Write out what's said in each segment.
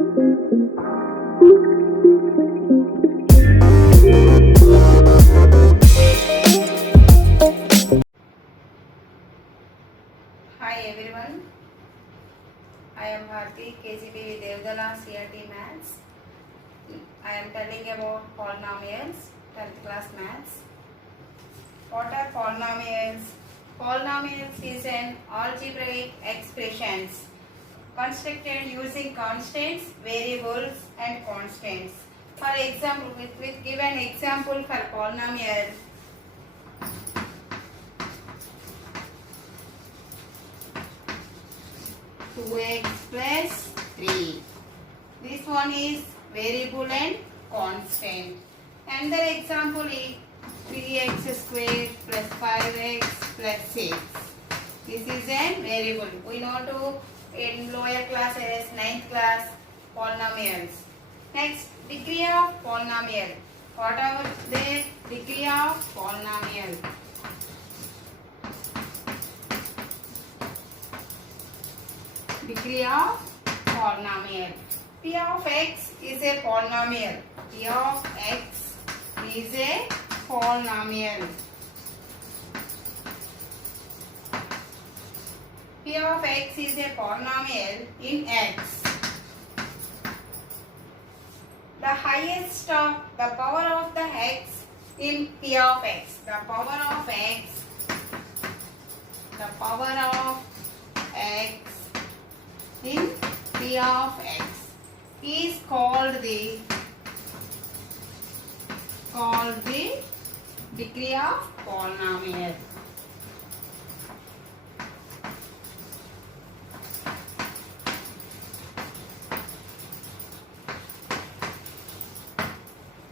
Hi everyone, I am Bharti, KGB Devdala CRT Maths. I am telling about polynomials, 10th class Maths. What are polynomials? Polynomials is an algebraic expressions constructed using constants, variables and constants. For example, with given example for polynomial, 2x plus 3. This one is variable and constant. Another example is 3x square plus 5x plus 6. This is a variable. We know to in lower classes, 9th class, polynomials. Next, degree of polynomial. What are the degree of polynomial? Degree of polynomial. P of x is a polynomial. P of x is a polynomial. P of x is a polynomial in x. The highest of the power of the x in P of x. The power of x. The power of x in P of x is called the degree of polynomial.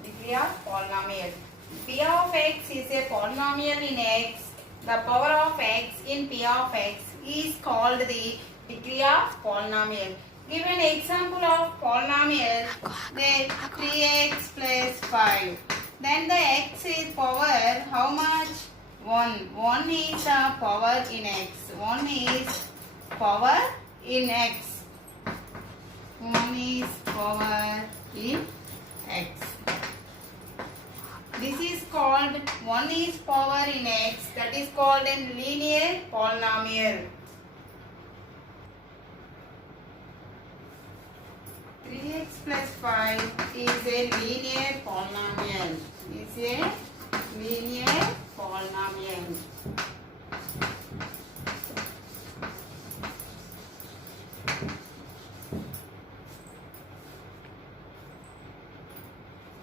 Degree of polynomial. P of x is a polynomial in x. The power of x in P of x is called the degree of polynomial. Give an example of polynomial, then 3x plus 5. Then the x is power how much? 1. 1 is a power in x. 1 is power in x. 1 is power in x. This is called 1 is power in x. That is called a linear polynomial. 3x plus 5 is a linear polynomial. Is a linear polynomial.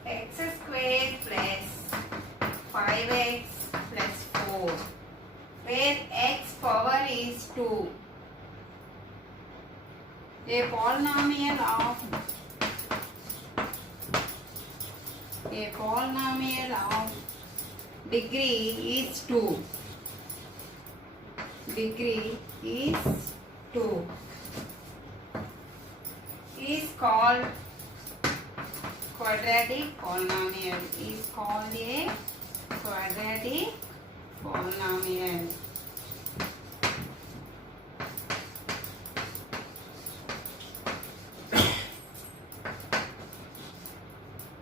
X squared plus 5x plus 4, where x power is 2. A polynomial of degree is 2. Degree is 2. Is called quadratic polynomial. Is called a quadratic polynomial.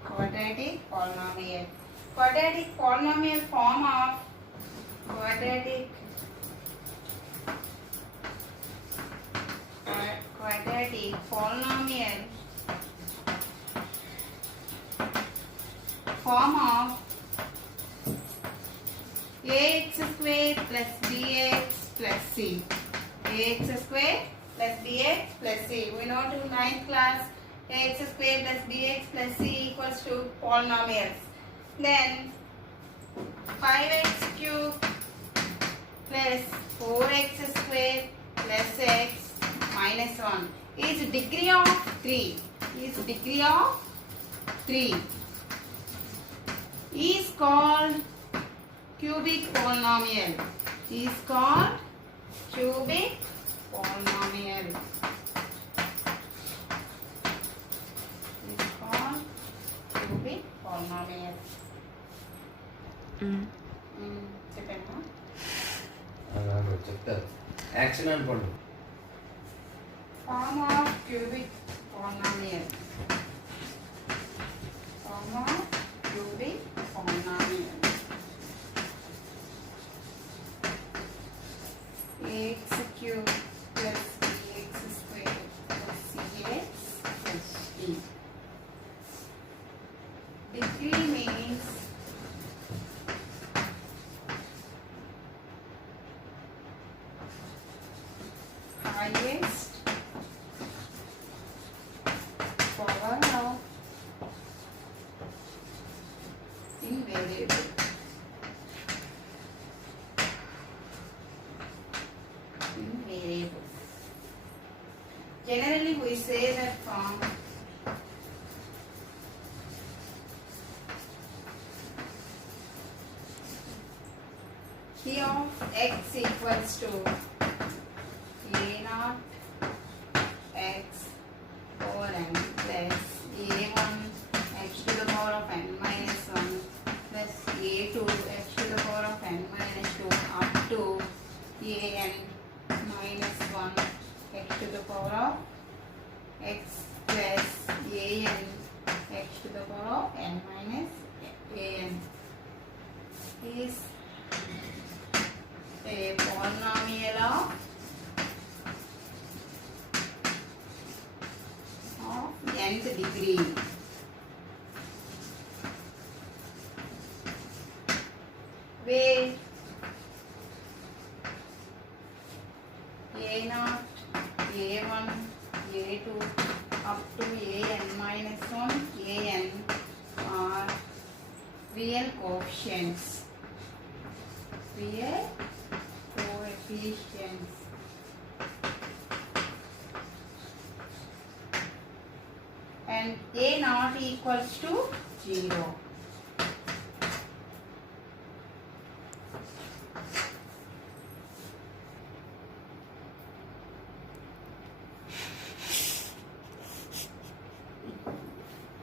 Quadratic polynomial. Quadratic polynomial form of quadratic polynomial form of ax square plus bx plus c. Ax square plus bx plus c. We know to 9th class ax square plus bx plus c equals to polynomials. Then 5x cube plus 4x square plus x minus 1 is degree of 3. Is degree of 3. Is called cubic polynomial. Is called cubic polynomial. Is called cubic polynomial. చెప్పండి చెప్తారు action అనుకోండి form of cubic polynomial, comma cubic polynomial. Ax cube plus bx square plus cx plus d. Degree means highest power of invariable. Invariable. Generally, we say that from p of x equals to a naught x over n plus a1 x to the power of n minus 1 plus a2 x to the power of n minus 2 up to an minus 1 x to the power of x plus an x to the power of n minus an is a polynomial of nth degree. Where a naught, a1, a2 up to an minus 1, an are real coefficients. Real coefficients. And a naught equals to 0.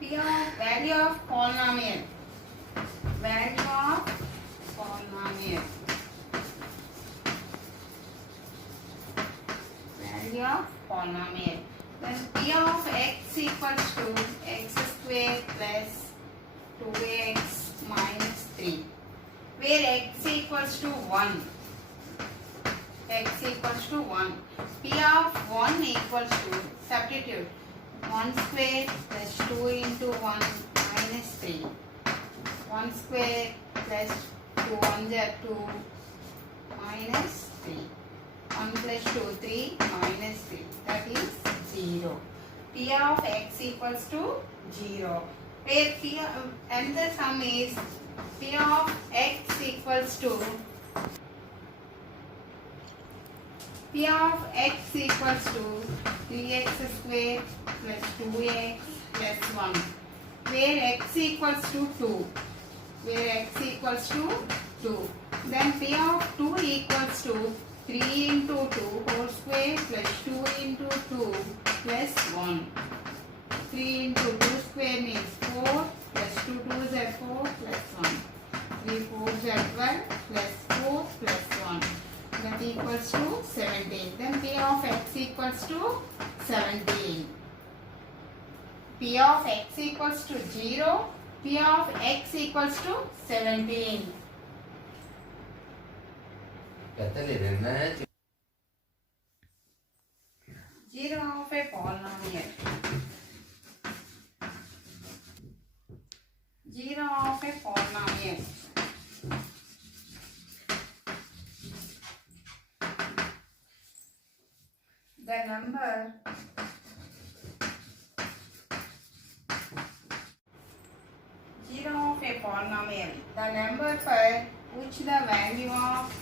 P of value of polynomial. Value of polynomial. Value of polynomial. Then p of x equals to x square plus 2x minus 3. Where x equals to 1. X equals to 1. P of 1 equals to, substitute, 1 square plus 2 into 1 minus 3. 1 square plus 2 1 are 2 minus 3. 1 plus 2 3 minus 3. That is 0. P of x equals to 0. Where P and the sum is P of x equals to P of x equals to 3x square plus 2x plus 1. Where x equals to 2. Where x equals to 2. Then P of 2 equals to 3 into 2 whole square plus 2 into 2 plus 1. 3 into 2 square means 4 plus 2 2s are 4 plus 1. 3 4s are 12 plus 4 plus 1. That equals to 17. Then P of x equals to 17. P of x equals to 0. P of x equals to 17. 0 of a polynomial. 0 of a polynomial. The number of a polynomial. The number for which the value of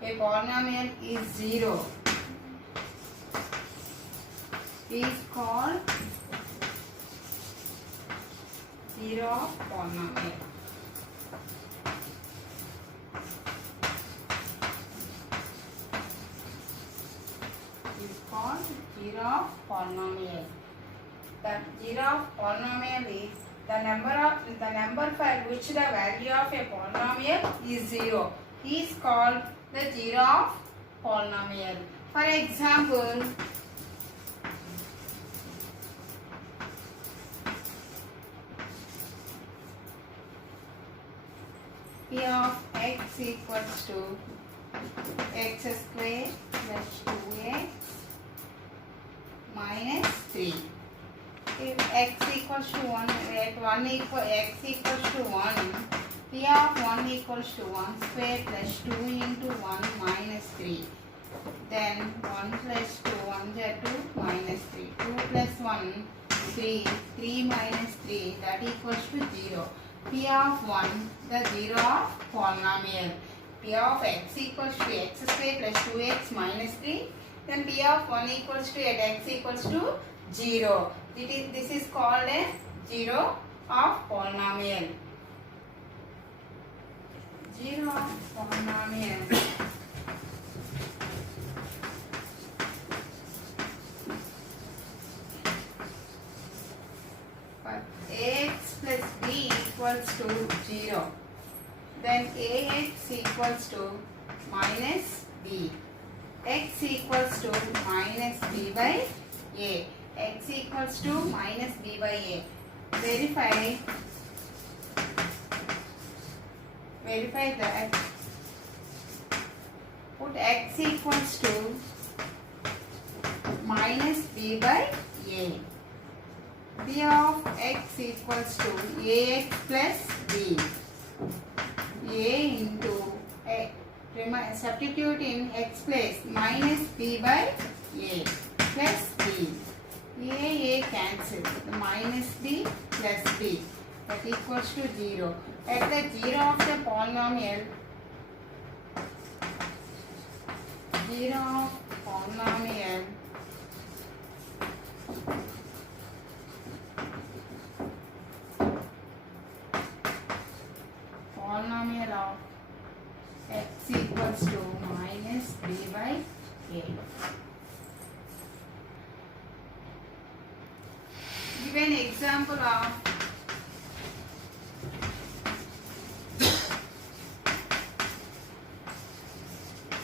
a polynomial is 0 is called 0 polynomial. Is called 0 polynomial. The zero of polynomial is the number for which the value of a polynomial is zero is called the zero of polynomial. For example, p of x equals to x square plus 2x minus 3. If x equals to 1, at x equals to 1, p of 1 equals to 1 square plus 2 into 1 minus 3. Then 1 plus 2, 1 is 2 minus 3. 2 plus 1, 3. 3 minus 3, that equals to 0. P of 1, the 0 of polynomial. P of x equals to x square plus 2x minus 3. Then P of 1 equals to at x equals to 0. This is called a 0 of polynomial. 0 of polynomial. But ax plus b equals to 0. Then ax equals to minus b. X equals to minus b by a. X equals to minus b by a. Verify that. Put x equals to minus b by a. B of x equals to ax plus b. A into a. Substitute in x place minus b by a plus b. A cancel. Minus b plus b. That equals to 0. At the 0 of the polynomial, 0 of polynomial, polynomial of x equals to minus b by a. Give an example of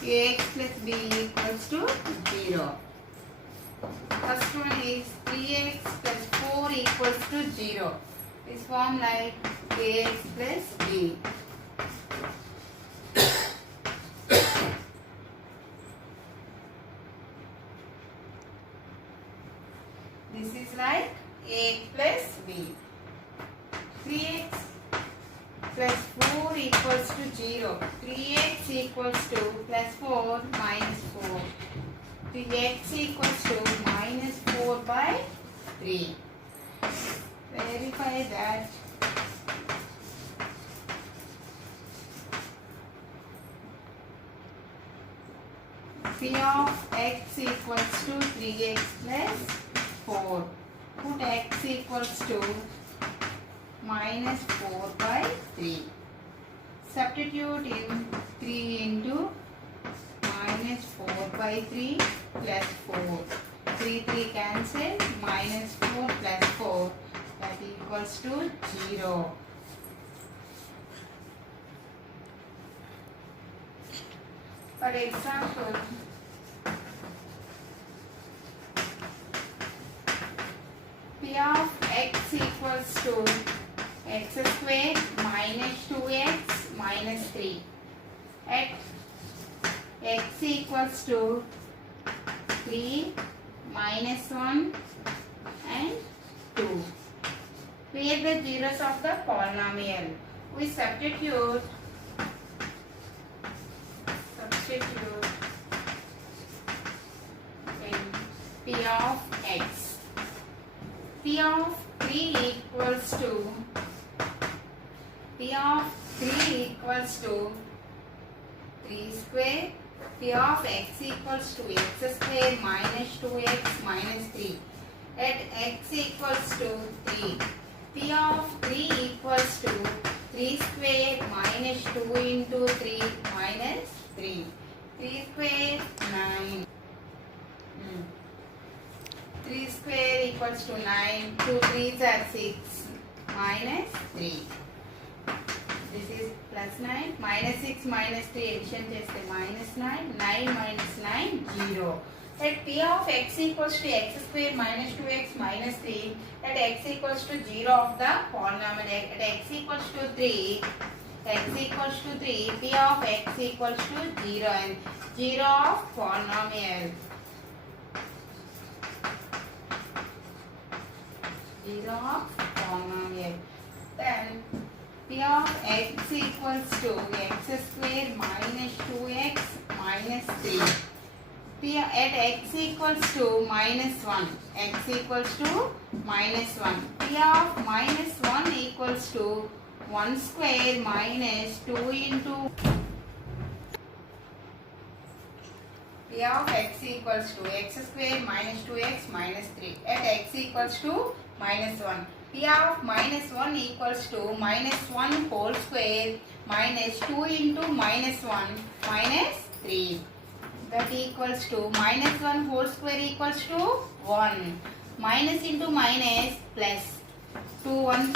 ax plus b equals to 0. First one is 3x plus 4 equals to 0. This form like ax plus b. This is like ax plus b. 3x plus 4 equals to 0. 3x equals to plus 4 minus 4. 3x equals to minus 4 by 3. Verify that. P of x equals to 3x plus 4. Put x equals to minus 4 by 3. Substitute in 3 into minus 4 by 3 plus 4. 3 cancel. Minus 4 plus 4. That equals to 0. For example, P of x equals to x square minus 2x minus 3. At x equals to 3 minus 1 and 2. Create the zeros of the polynomial. We substitute in P of x. P of 3 equals to 3 square. P of x equals to x square minus 2x minus 3. At x equals to 3. P of 3 equals to 3 square minus 2 into 3 minus 3. 3 square 9. 3 square equals to 9. 2 3s are 6. Minus 3. This is plus 9. Minus 6 minus 3 addition cheste minus 9. 9 minus 9 0. Let P of x equals to x square minus 2x minus 3. Let x equals to 0 of the polynomial. At x equals to 3. X equals to 3. P of x equals to 0 and 0 of polynomial. 0 of polynomial. Then P of x equals to x square minus 2x minus 3. P at x equals to minus 1. X equals to minus 1. P of minus 1 equals to 1 square minus 2 into P of x equals to x square minus 2x minus 3. At x equals to minus 1. P of minus 1 equals to minus 1 whole square minus 2 into minus 1 minus 3. That equals to minus 1 whole square equals to 1. Minus into minus plus. 2 1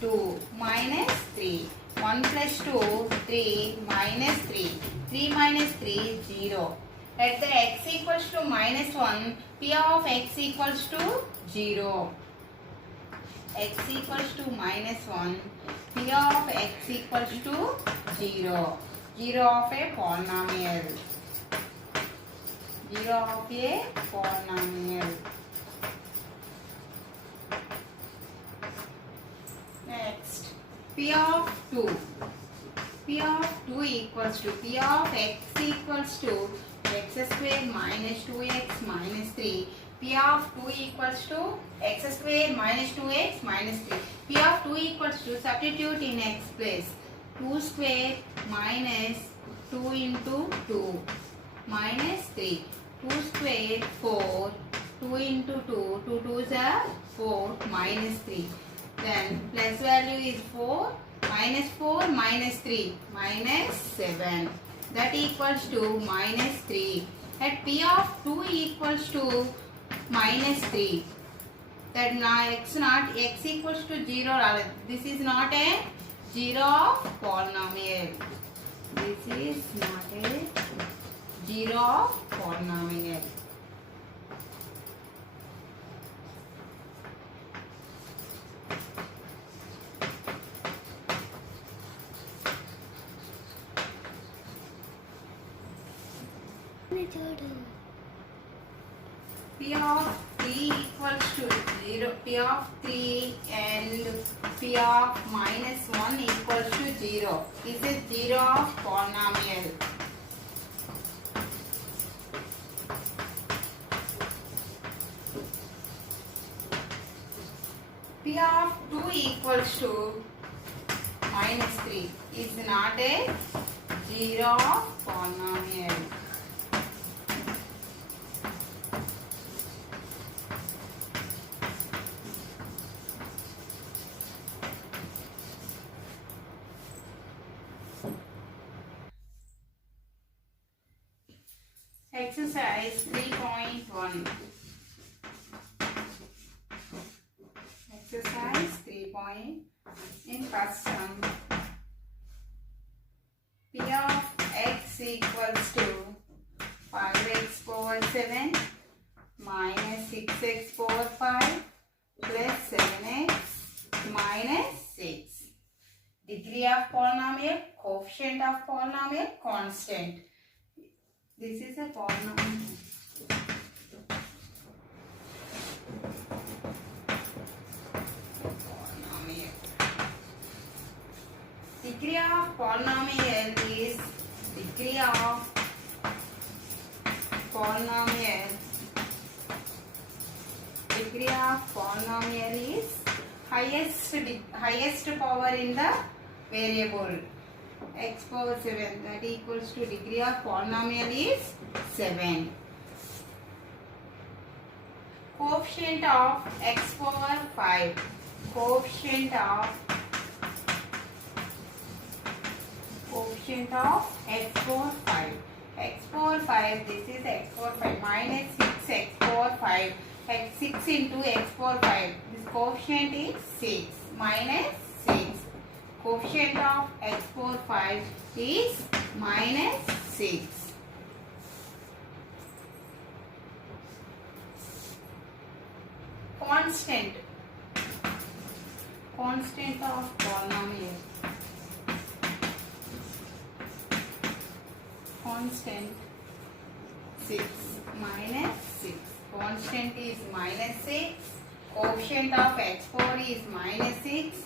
2 minus 3. 1 plus 2 3 minus 3. 3 minus 3 0. At the x equals to minus 1, P of x equals to 0. X equals to minus 1, P of x equals to 0. 0 of a polynomial. 0 of a polynomial. Next, P of 2. P of 2 equals to P of x equals to x square minus 2x minus 3. P of 2 equals to x square minus 2x minus 3. P of 2 equals to substitute in x place. 2 square minus 2 into 2 minus 3. 2 square 4. 2 into 2. 2 2s are 4 minus 3. Then plus value is 4. Minus 4 minus 3 minus 7. That equals to minus 3. At P of 2 equals to minus 3. That now x equals to 0. This is not a 0 of polynomial. This is not a 0 of polynomial. P of 3 equals to 0. P of 3 and P of minus 1 equals to 0. Is it 0 of polynomial? P of 2 equals to minus 3 is not a 0 of polynomial. Exercise 3.1. Exercise 3. In first sum, P of x equals to 5x power 7 minus 6x power 5 plus 7x minus 6. Degree of polynomial, coefficient of polynomial, constant. This is a polynomial. Degree of polynomial is degree of polynomial. Degree of polynomial is highest power in the variable. X power 7, that equals to degree of polynomial is 7. Coefficient of x power 5. Coefficient of x power 5. X power 5, this is x power 5 minus 6x power 5 6 into x power 5. This coefficient is 6 minus 6. Coefficient of x power 5 is minus 6. Constant of polynomial. Constant 6 minus 6. Constant is minus 6. Coefficient of x power is minus 6.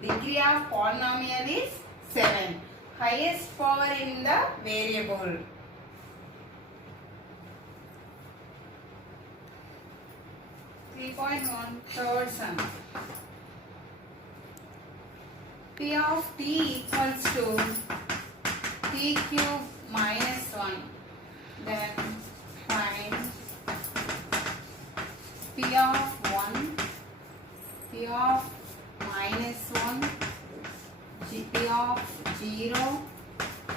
Degree of polynomial is 7. Highest power in the variable. Third sum. P of t equals to t cube minus 1. Then find P of 1, P of minus 1, P of 0,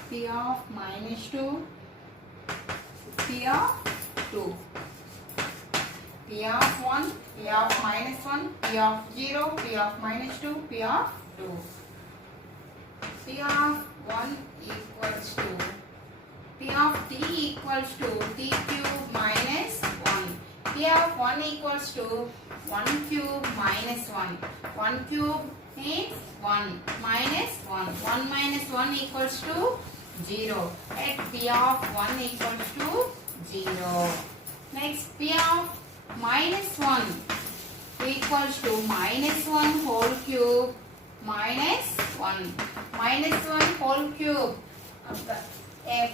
P of minus 2, P of 2. P of 1, P of minus 1, P of 0, P of minus 2, P of 2. P of 1 equals to P of t equals to t cube minus 1. P of 1 equals to 1 cube minus 1. 1 cube means 1 minus 1. 1 minus 1 equals to 0. At P of 1 equals to 0. Next, P of minus 1 equals to minus 1 whole cube minus 1. Minus 1 whole cube.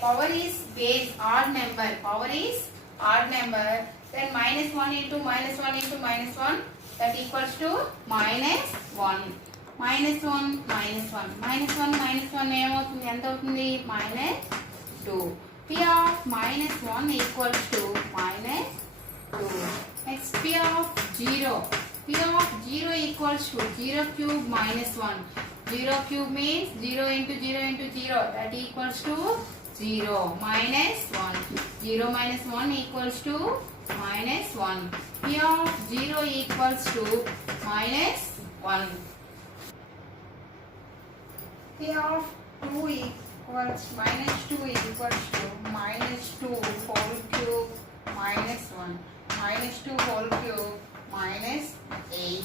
Power is base odd number. Power is odd number. Then minus 1 into minus 1 into minus 1, that equals to minus 1. Minus 1 minus 1. Minus 1 minus 1 ఏమవుతుంది? ఎంత అవుతుంది? Minus 2. P of minus 1 equals to minus 2. Next, P of 0. P of 0 equals to 0 cube minus 1. 0 cube means 0 into 0 into 0. That equals to 0 minus 1. 0 minus 1 equals to minus 1. P of 0 equals to minus 1. P of 2 equals minus 2 equals to minus 2 whole cube minus 1. Minus 2 whole cube minus 8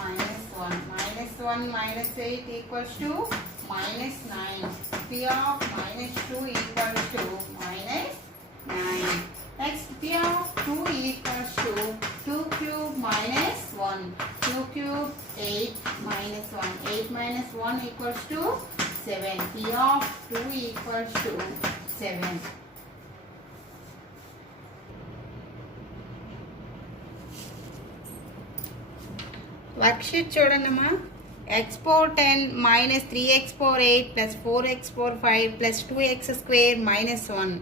minus 1. Minus 1 minus 8 equals to minus 9. P of minus 2 equals to minus 9. Next, P of 2 equals to 2 cube minus 1. 2 cube 8 minus 1. 8 minus 1 equals to 7. P of 2 equals to 7. Worksheet చూడండమ్మా. x power 10 minus 3x power 8 plus 4x power 5 plus 2x square minus 1.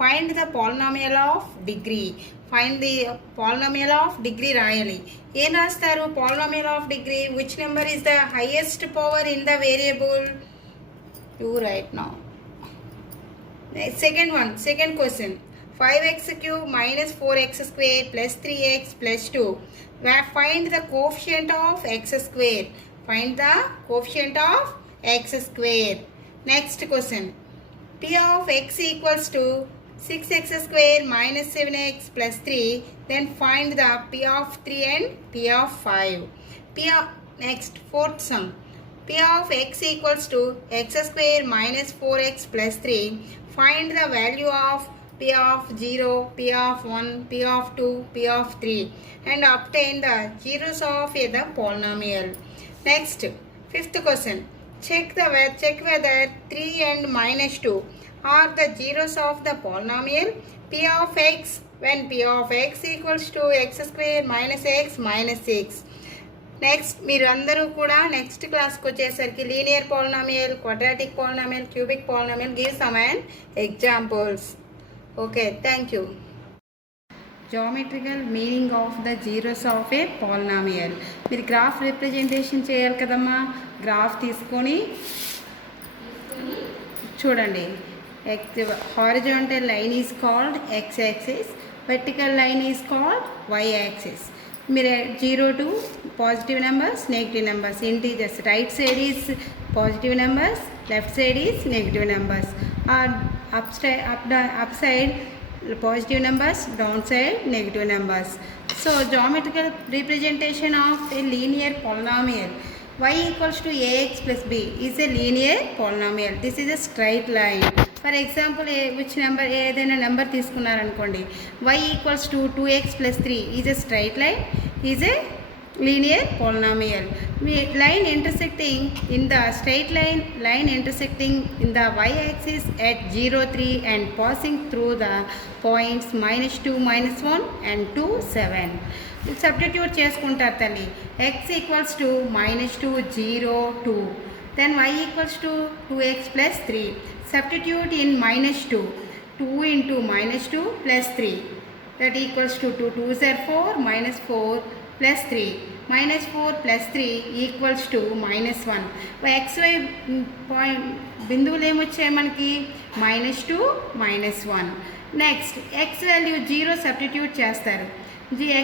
Find the polynomial of degree. Find the polynomial of degree రాయాలి. ఏం రాస్తారు? Polynomial of degree. Which number is the highest power in the variable? You write now. Second one. Second question. 5x cube minus 4x square plus 3x plus 2. Find the coefficient of x square. Find the coefficient of x square. Next question. P of x equals to 6x square minus 7x plus 3. Then find the P of 3 and P of 5. Next, fourth sum. P of x equals to x square minus 4x plus 3. Find the value of P of 0, P of 1, P of 2, P of 3 and obtain the zeros of the polynomial. Next, fifth question. Check whether 3 and minus 2 are the zeros of the polynomial P of x when P of x equals to x square minus x minus 6. Next మీరు అందరూ కూడా next క్లాస్కి వచ్చేసరికి linear polynomial, quadratic polynomial, cubic polynomial, give some and examples. Okay, thank you. Geometrical meaning of the zeros of A polynomial. మీరు graph representation చేయాలి కదమ్మా. Graph తీసుకొని చూడండి. Horizontal line is called x axis, vertical line is called y-axis. మీరు 0 to positive numbers, negative numbers, integers. Right side is positive numbers, left side is negative numbers. Or upside positive numbers, downside negative numbers. So geometrical representation of a linear polynomial y equals to ax plus b is a linear polynomial. This is a straight line. For example, which number ఏదైనా number తీసుకున్నారనుకోండి, y equals to 2x plus 3 is a straight line, is a linear polynomial. Line intersecting in the straight line intersecting in the y-axis at 0, 3 and passing through the points -2, -1 and 2, 7. Substitute చేసుకుంటారు తల్లి. x equals to -2, 0, 2. Then y equals to 2x plus 3. Substitute in -2. 2 into -2 plus 3. That equals to 2 2s are 4, -4 plus 3. -4 plus 3 equals to -1. xy point బిందువులు ఏమొచ్చాయి మనకి? -2, -1. Next x value 0 substitute చేస్తారు.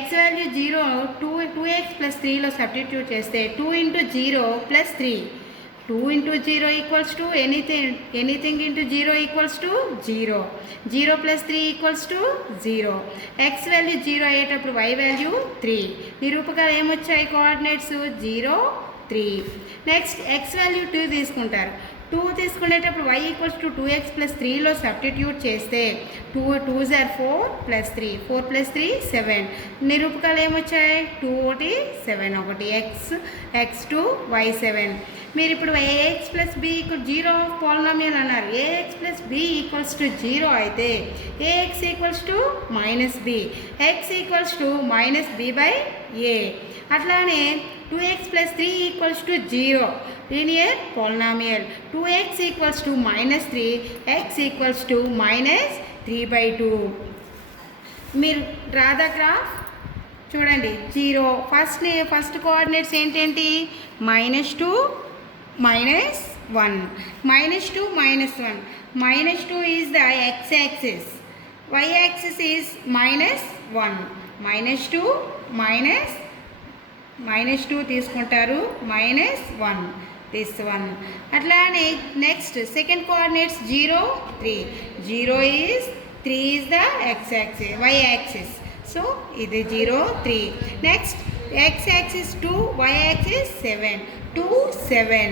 x value 0 2x plus 3లో substitute చేస్తే 2 into 0 plus 3. 2 into 0 equals to anything into 0 equals to 0. 0 plus 3 equals to 0. x value 0 అయ్యేటప్పుడు y value 3. నిరూపకాలు ఏమొచ్చాయి? Coordinates 0, 3. Next x value 2 తీసుకుంటారు. 2 తీసుకునేటప్పుడు y equals to 2x plus 3లో substitute చేస్తే 2 2s are 4 plus 3. 4 plus 3 7. నిరూపకాలు ఏమొచ్చాయి? 2 ఒకటి 7 ఒకటి x2 y7. మీరు ఇప్పుడు ax plus b equal 0 of polynomial అన్నారు. ax plus b equals to 0 అయితే ax equals to -b, x equals to -b/a. అట్లానే 2x plus 3 equals to 0. Linear polynomial. 2x equals to -3, x equals to -3/2. మీరు draw the graph చూడండి. 0 first coordinates ఏంటేంటి? -2, -1. -2, -1. -2 is the x-axis. y-axis is -1. -2 తీసుకుంటారు, -1 this one. అట్లానే next second coordinates 0, 3. 3 is the x-axis, y-axis. So ఇది 0, 3. Next x-axis 2, y-axis 7. 2, 7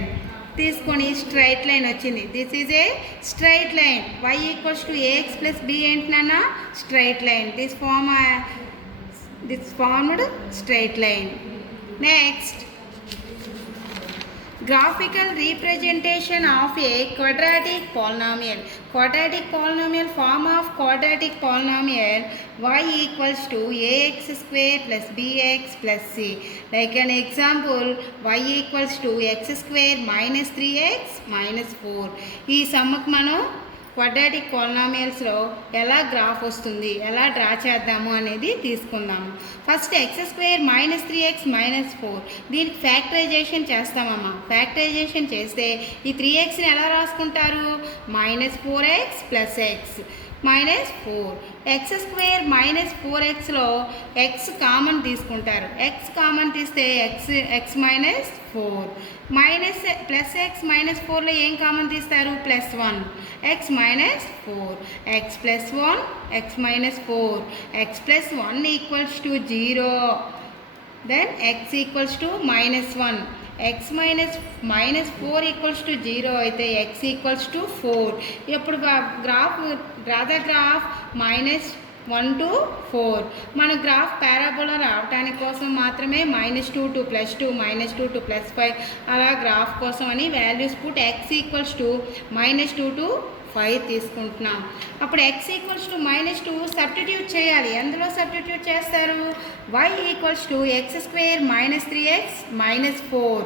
తీసుకొని straight line వచ్చింది. This is a straight line. y equals to ax plus b ఏంటన్నా? Straight line. This formed straight line. Next, graphical representation of a quadratic polynomial. Quadratic polynomial, form of quadratic polynomial y equals to ax square plus bx plus c. Like an example, y equals to x square minus 3x minus 4. ఈ సమ్మకు మనం quadratic పాలినామియల్స్లో ఎలా graph వస్తుంది, ఎలా draw చేద్దాము అనేది తీసుకుందాము. First x² -3x -4 దీనికి factorisation చేస్తామమ్మా. Factorisation చేస్తే ఈ 3xని ఎలా రాసుకుంటారు? -4x + x -4. x² -4xలో x common తీసుకుంటారు. x కామన్ తీస్తే x -4 ప్లస్ x -4లో ఏం కామన్ తీస్తారు? +1. x -4 x +1 x -4 x +1 equals to 0. Then x equals to -1. x -4 equals to 0 అయితే x ఈక్వల్స్ టు 4. ఇప్పుడు గ్రాఫ్ గ్రాఫ్ -1 to 4. మన గ్రాఫ్ పారాబోలా రావడానికి కోసం మాత్రమే -2 to +2 -2 to +5 అలా గ్రాఫ్ కోసం అని values put x equals to -2 to 5 తీసుకుంటున్నాం. అప్పుడు x ఈక్వల్స్ టు -2 సబ్స్టిట్యూట్ చేయాలి. ఎందులో సబ్స్టిట్యూట్ చేస్తారు? y equals to x² -3x -4.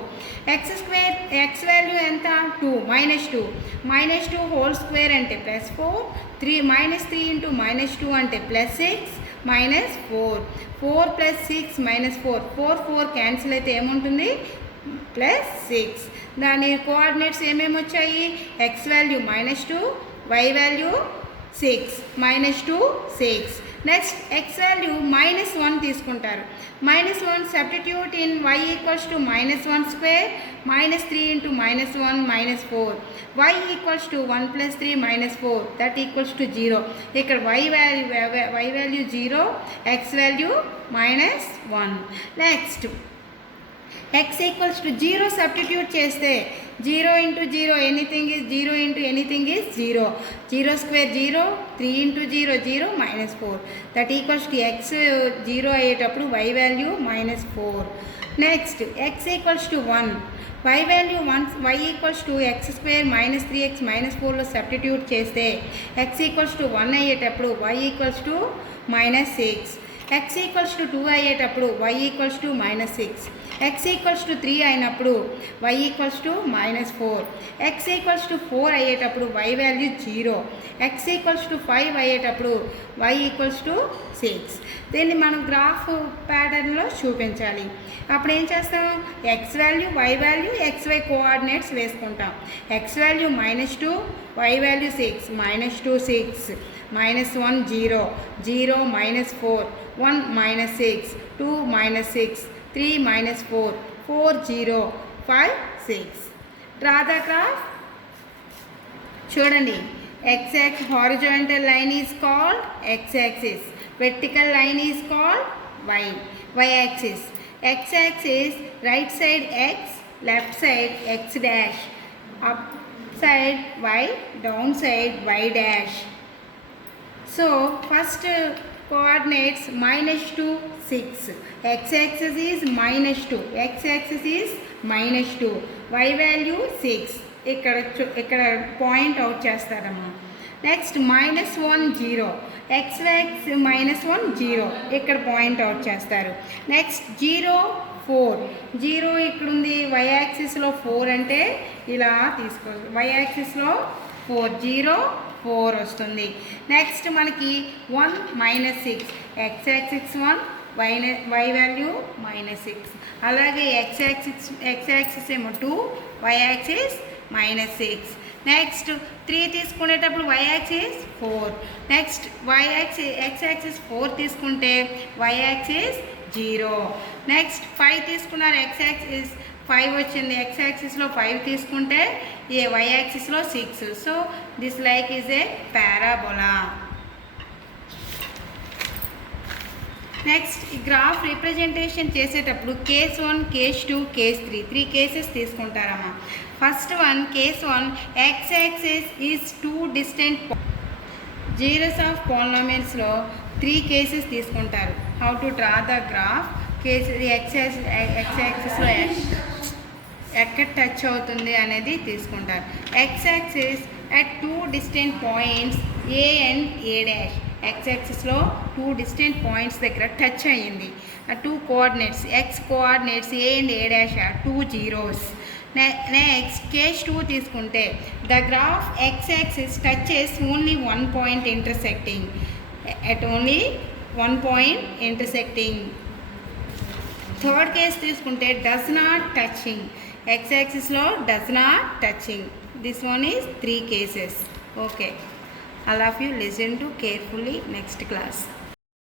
x value ఎంత? 2 -2 హోల్ స్క్వేర్ అంటే +4. 3 -3 ఇంటూ -2 అంటే +6 -4. 4 + 6 -4 4 క్యాన్సిల్ అయితే ఏముంటుంది? +6. దాని కోఆర్డినేట్స్ ఏమేమి వచ్చాయి? x value -2, y value 6 -2 6. Next X value -1 తీసుకుంటారు. -1 substitute in y equals to -1 square -3 into -1 -4 y equals to 1 + 3 -4 that equals to 0. ఇక్కడ y value 0, x value -1. Next x equals to 0 substitute చేస్తే 0 into 0 anything is 0 into anything is 0. 0 square 0, 3 into 0 0 -4 that equals to x 0 అయ్యేటప్పుడు y value -4. Next x equals to 1, y value 1, y equals to x square -3x -4లో substitute చేస్తే x equals to 1 అయ్యేటప్పుడు y equals to -6. x equals to 2 అయ్యేటప్పుడు y equals to -6. x equals to 3 అయినప్పుడు y equals to -4. x equals to 4 అయ్యేటప్పుడు y value 0. x equals to 5 అయ్యేటప్పుడు y equals to 6. దీన్ని మనం graph ప్యాటర్న్లో చూపించాలి. అప్పుడు ఏం చేస్తాం, x value y value xy coordinates వేసుకుంటాం. x value -2, y value 6, -2 6, -1 0, 0 -4, 1 -6, 2 -6, 3 -4, 4 0, 5 6. Draw the graph. చూడండి, x horizontal line is called x-axis, vertical line is called y-axis. X-axis right side x, left side x dash, up side y, down side y dash. So first coordinates -2 6, x-axis is -2, x-axis is -2, y value 6. ఇక్కడ point out చేస్తారమ్మా. Next -1 0, x -1 0 ఇక్కడ point out చేస్తారు. Next 0 4, 0 ఇక్కడ ఉంది, y యాక్సిస్లో 4 అంటే ఇలా తీసుకోవాలి, y యాక్సిస్లో 4 0 4 వస్తుంది. నెక్స్ట్ మనకి 1 -6, x యాక్సిస్ 1, y వాల్యూ -6. అలాగే x యాక్సిస్ ఏమో 2, y యాక్సిస్ -6. నెక్స్ట్ 3 తీసుకునేటప్పుడు y axis 4. Next x axis 4 తీసుకుంటే y యాక్సిస్ 0. నెక్స్ట్ 5 తీసుకున్నారు, x యాక్సిస్ 5 వచ్చింది, x యాక్సిస్లో 5 తీసుకుంటే y యాక్సిస్లో 6. So this like is a parabola. Next ఈ గ్రాఫ్ రిప్రజెంటేషన్ చేసేటప్పుడు కేస్ 1, కేస్ 2, కేస్ 3 3 కేసెస్ తీసుకుంటారమ్మా. First one, case 1, x axis is 2 distant zeros of పాలినామియల్స్లో 3 cases తీసుకుంటారు. How to draw the graph. Case x యాక్సిస్లో ఎక్కడ touch అవుతుంది అనేది తీసుకుంటారు. x axis at 2 distant points a and a dash. x యాక్సిస్లో 2 distant points దగ్గర టచ్ అయ్యింది. ఆ 2 coordinates, x coordinates a and a dash are 2 zeros. Next case 2 తీసుకుంటే the graph x axis touches only 1 point intersecting, at only 1 point intersecting. Third case తీసుకుంటే does not touching, x యాక్సిస్లో does not touching. This one is 3 cases. Okay, all of you listen to carefully next class.